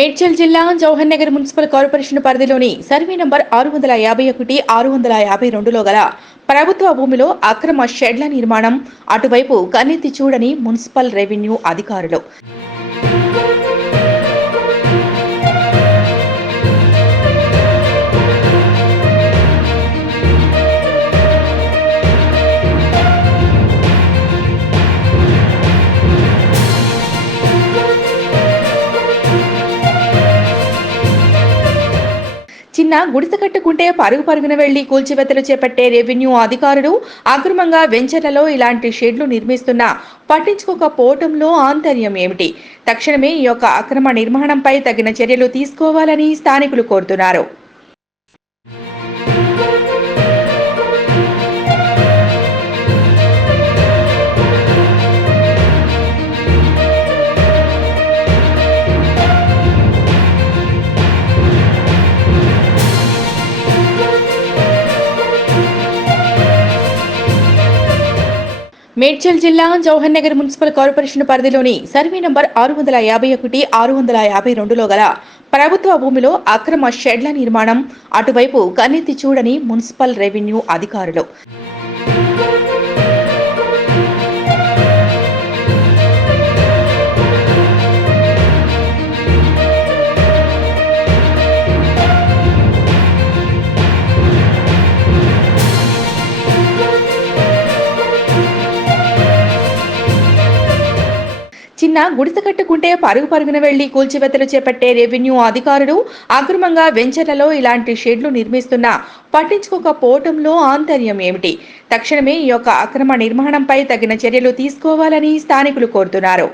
మేడ్చల్ జిల్లా Jawahar Nagar municipal corporation పరిధిలోని survey number 651, 652లో గల ప్రభుత్వ భూమిలో అక్రమ షెడ్ల నిర్మాణం అటువైపు కన్నెత్తి చూడని మున్సిపల్ రెవెన్యూ అధికారులు. చిన్న గుడిసె కట్టుకుంటే పరుగున వెళ్లి కూల్చివేతలు చేపట్టే రెవెన్యూ అధికారులు అక్రమంగా వెంచర్లలో ఇలాంటి షెడ్లు నిర్మిస్తున్నా పట్టించుకోకపోవటంలో ఆంతర్యం ఏమిటి? తక్షణమే ఈ యొక్క అక్రమ నిర్మాణంపై తగిన చర్యలు తీసుకోవాలని స్థానికులు కోరుతున్నారు. మేడ్చల్ జిల్లా జవహర్ నగర్ మున్సిపల్ కార్పొరేషన్ పరిధిలోని సర్వే నంబర్ 651, 652లో గల ప్రభుత్వ భూమిలో అక్రమ షెడ్ల నిర్మాణం అటువైపు కన్నెత్తి చూడని మున్సిపల్ రెవెన్యూ అధికారులు. చిన్న గుడిసె కట్టుకుంటే పరుగున వెళ్లి కూల్చివేతలు చేపట్టే రెవెన్యూ అధికారులు అక్రమంగా వెంచర్లలో ఇలాంటి షెడ్లు నిర్మిస్తున్నా పట్టించుకోకపోవటంలో ఆంతర్యం ఏమిటి? తక్షణమే ఈ యొక్క అక్రమ నిర్మాణంపై తగిన చర్యలు తీసుకోవాలని స్థానికులు కోరుతున్నారు.